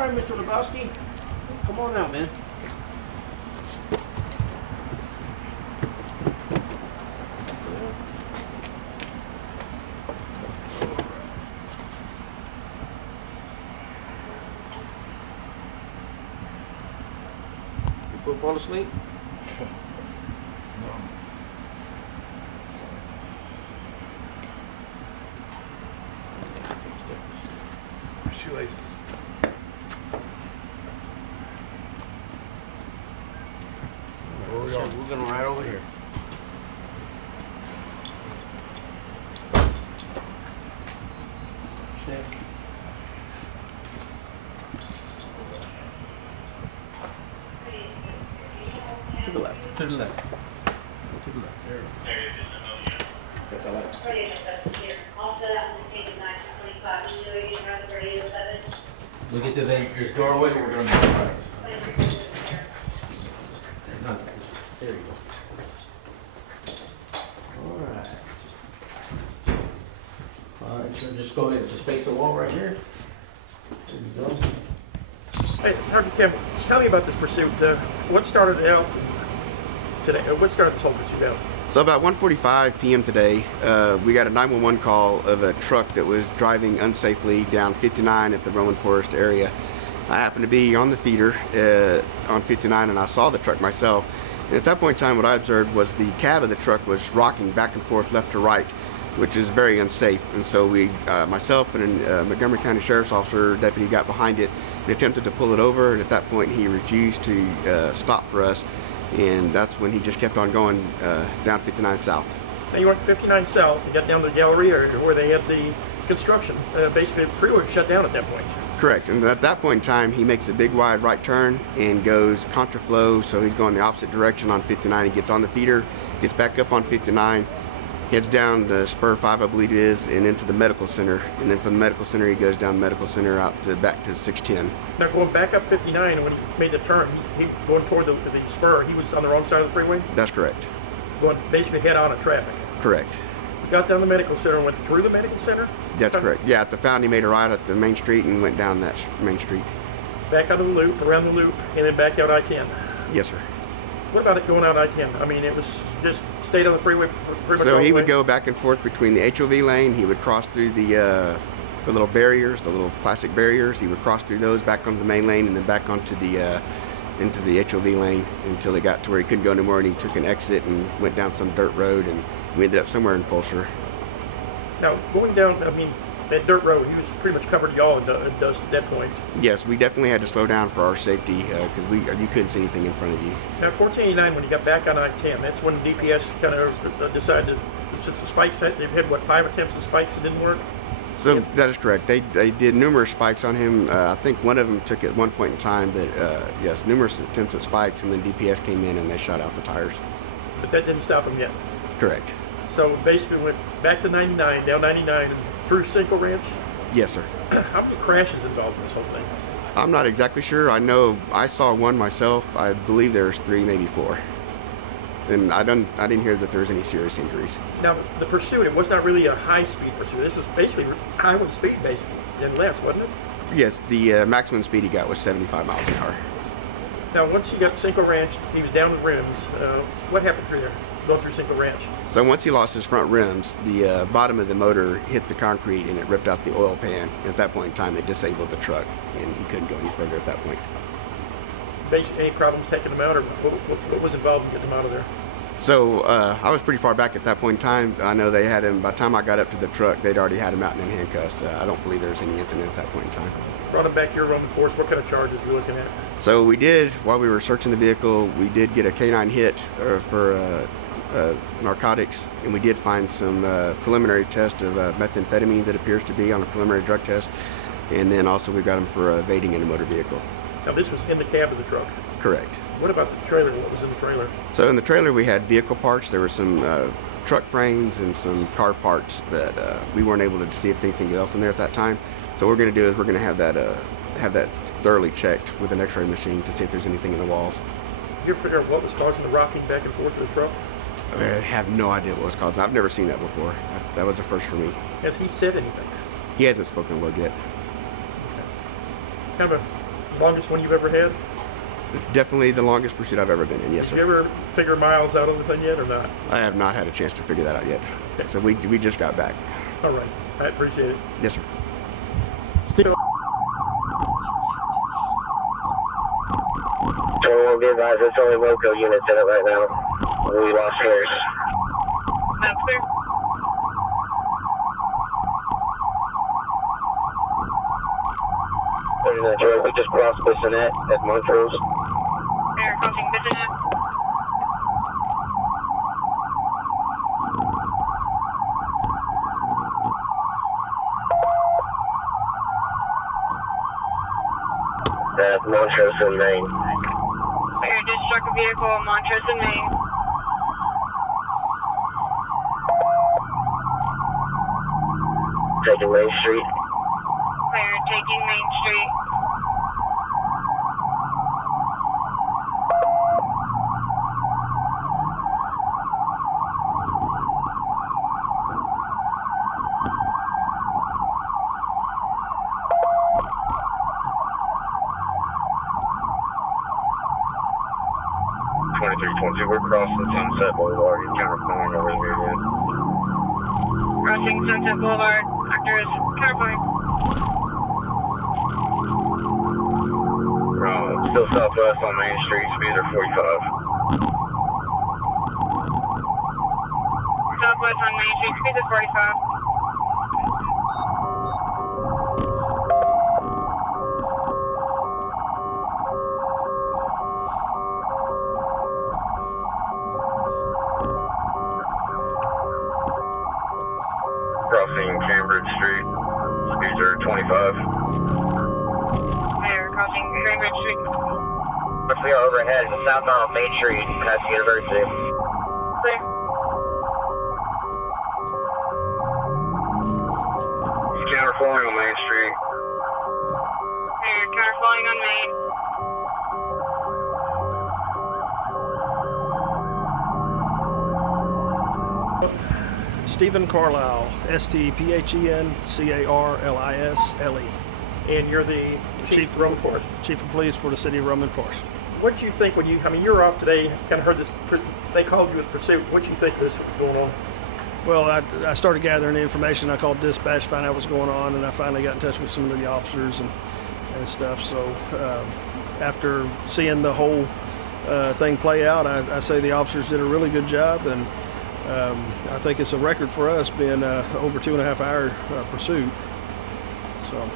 right, Mr. Lubowski. Come on out, man. You fall asleep? Shoelaces. We're going right over here. To the left. To the left. To the left. There. That's all right. We get to this doorway, we're going to move right. There's nothing. There you go. All right, so just go ahead and just face the wall right here. There you go. Hey, Sergeant Campbell, tell me about this pursuit. What started out today? What started this whole pursuit out? So about 1:45 p.m. today, we got a 911 call of a truck that was driving unsafely down 59 at the Roman Forest area. I happened to be on the feeder on 59 and I saw the truck myself. And at that point in time, what I observed was the cab of the truck was rocking back and forth left to right, which is very unsafe. And so we, myself and a Montgomery County Sheriff's Officer deputy got behind it and attempted to pull it over. And at that point, he refused to stop for us. And that's when he just kept on going down 59 South. Now you went 59 South, you got down to the gallery area where they had the construction. Basically, the freeway was shut down at that point. Correct. And at that point in time, he makes a big wide right turn and goes contraflow. So he's going the opposite direction on 59. He gets on the feeder, gets back up on 59, heads down the Spur 5, I believe it is, and into the medical center. And then from the medical center, he goes down the medical center out to back to 610. Now going back up 59, when he made the turn, he going toward the Spur, he was on the wrong side of the freeway? That's correct. Going basically head on in traffic. Correct. He got down the medical center and went through the medical center? That's correct. Yeah, at the fountain, he made a right at the main street and went down that main street. Back out of the loop, around the loop, and then back out I-10. Yes, sir. What about it going out I-10? I mean, it was just stayed on the freeway pretty much So all he the would way? go back and forth between the HOV lane. He would cross through the little barriers, the little plastic barriers. He would cross through those back onto the main lane and then back onto the into the HOV lane until he got to where he couldn't go anymore, and he took an exit and went down some dirt road, and we ended up somewhere in Fulshear. Now, going down, I mean, that dirt road, he was pretty much covered y'all in dust at that point. Yes, we definitely had to slow down for our safety because you couldn't see anything in front of you. Now, 1489, when you got back on I-10, that's when DPS kind of decided, since the spikes, they've had, what, 5 attempts at spikes that didn't work? So Yeah. that is correct. They did numerous spikes on him. I think one of them took at one point in time, but yes, numerous attempts at spikes, and then DPS came in and they shot out the tires. But that didn't stop him yet. Correct. So basically went back to 99, down 99, and through Cinco Ranch. Yes, sir. How many crashes involved in this whole thing? I'm not exactly sure. I know I saw one myself. I believe there's 3, maybe 4. And I didn't hear that there was any serious injuries. Now, the pursuit, it was not really a high-speed pursuit. This was basically highway speed, basically, and less, wasn't it? Yes, the maximum speed he got was 75 miles an hour. Now, once you got Cinco Ranch, he was down the rims. What happened through there, going through Cinco Ranch? So once he lost his front rims, the bottom of the motor hit the concrete and it ripped out the oil pan. At that point in time, it disabled the truck, and he couldn't go any further at that point. Basically, any problems taking them out, or what was involved in getting them out of there? So I was pretty far back at that point in time. I know they had him, by the time I got up to the truck, they'd already had him out in handcuffs. I don't believe there was any incident at that point in time. Brought him back here, Roman Forest. What kind of charges were we looking at? So we did, while we were searching the vehicle, we did get a canine hit for narcotics, and we did find some preliminary test of methamphetamine that appears to be on a preliminary drug test. And then also we got him for evading in a motor vehicle. Now, this was in the cab of the truck. Correct. What about the trailer? What was in the trailer? So in the trailer we had vehicle parts. There were some truck frames and some car parts that we weren't able to see if anything else in there at that time. So what we're going to do is we're going to have that thoroughly checked with an x-ray machine to see if there's anything in the walls. Did you figure out what was causing the rocking back and forth of the truck? I have no idea what was causing. I've never seen that before. That was a first for me. Has he said anything? He hasn't spoken a word yet. Kind of longest one you've ever had? Definitely the longest pursuit I've ever been in, yes, Did you sir. ever figure miles out of the thing yet or not? I have not had a chance to figure that out yet. Okay. So we just got back. All right, I appreciate it. Yes, sir. Still, 21 be advised, it's only local units in it right now. We lost Harris. That's clear. Joe, we just crossed Bissonnet at Montrose. Air crossing Bissonnet. At Montrose in Maine. Air just struck a vehicle in Montrose in Maine. Taking Main Street. Air taking Main Street. We're crossing Sunset Boulevard and counterflying over here again. Crossing Sunset Boulevard. Actors counterpoint. Still southwest on Main Street, speeds are 45. Southwest on Main Street, speed is 45. Crossing Cambridge Street, speeds are 25. Air crossing Cambridge Street. Let's go overhead, southbound Main Street, past the University. Clear. Counterflying on Main Street. Air counterflying on Main. Stephen Carlisle, STPHENCARLISLE, and you're the chief of Roman Forest. Chief of Police for the city of Roman Forest. What did you think when you, I mean, you were off today, kind of heard this, they called you with pursuit. What did you think this was going on? Well, I started gathering the information. I called dispatch, find out what's going on, and I finally got in touch with some of the officers and stuff. So after seeing the whole thing play out, I say the officers did a really good job, and I think it's a record for us being over 2.5 hour pursuit. So.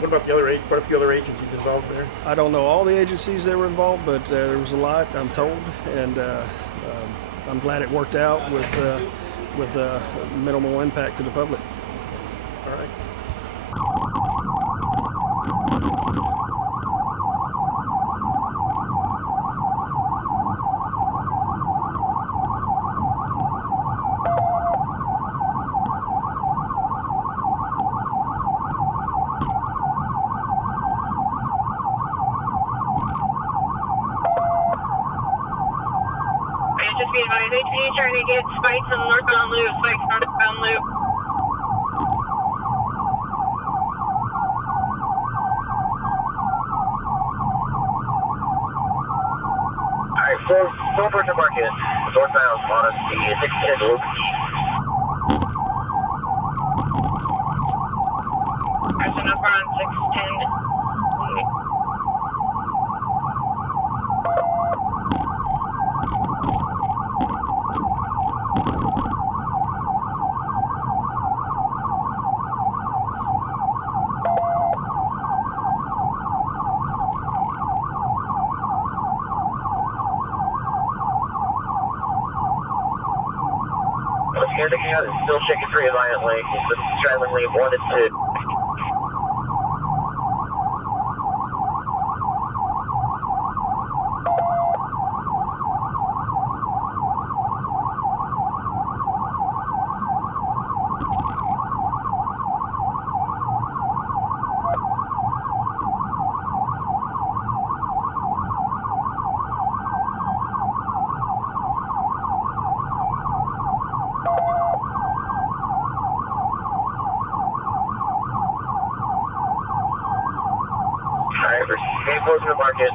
What about the other, quite a few other agencies involved there? I don't know all the agencies that were involved, but there was a lot, I'm told, and I'm glad it worked out with minimal impact to the public. All right. Just be advised, HPD trying to get spikes on the northbound loop, spikes northbound loop. Alright, full person market. Northbound on the 610 loop. Person over on 610. The count is still shaking pretty violently. The traveling lead 1 and 2. closing the market.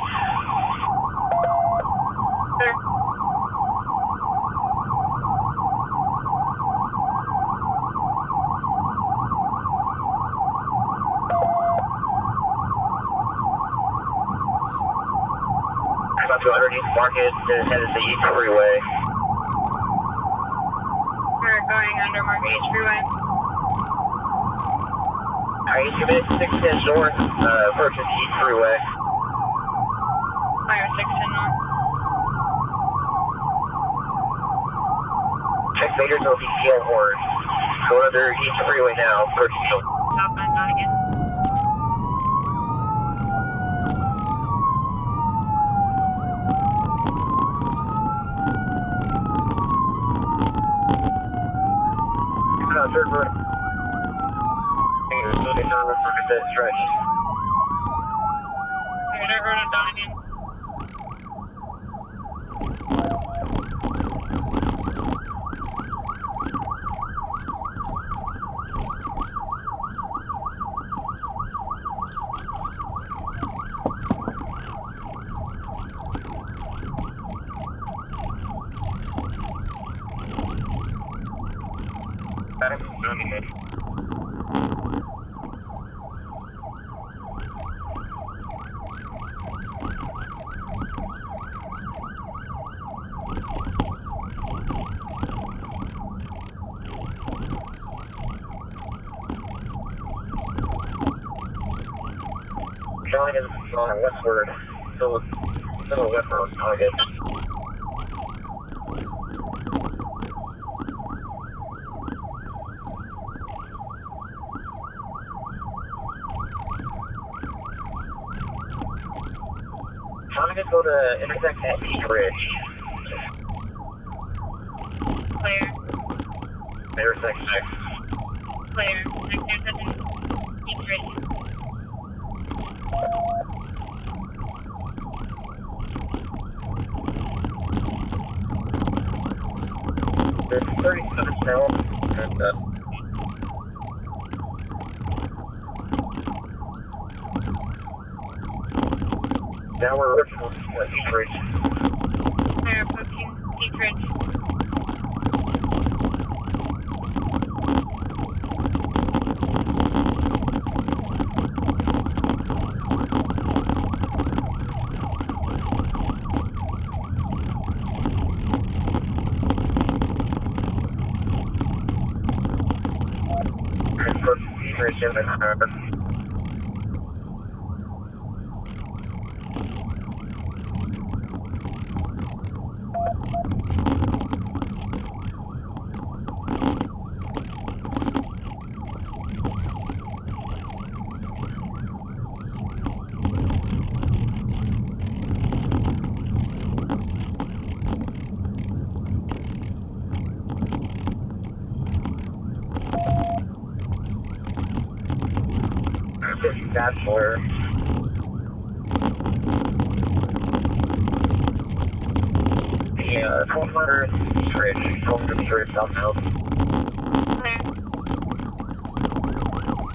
Sir. About to underneath market and headed to East Freeway. We're going under Montgomery East Freeway. Alright, commit 610 north, approaching East Freeway. Fire 610 north. Check meters on DPL horn. Going under East Freeway now, approaching East. Southbound Donegan. Third road. Stretch. Third road on Donegan. John is on westward, still westward target. Trying to go to intersect at East Ridge. Clear. Intersect next. Clear. Next intersection. East Ridge. There's 37 south and now we're working on East Ridge. Clear. Approaching East Ridge. East Ridge in the Bachelor. The 1200 East Ridge, 1200 East Ridge, southbound.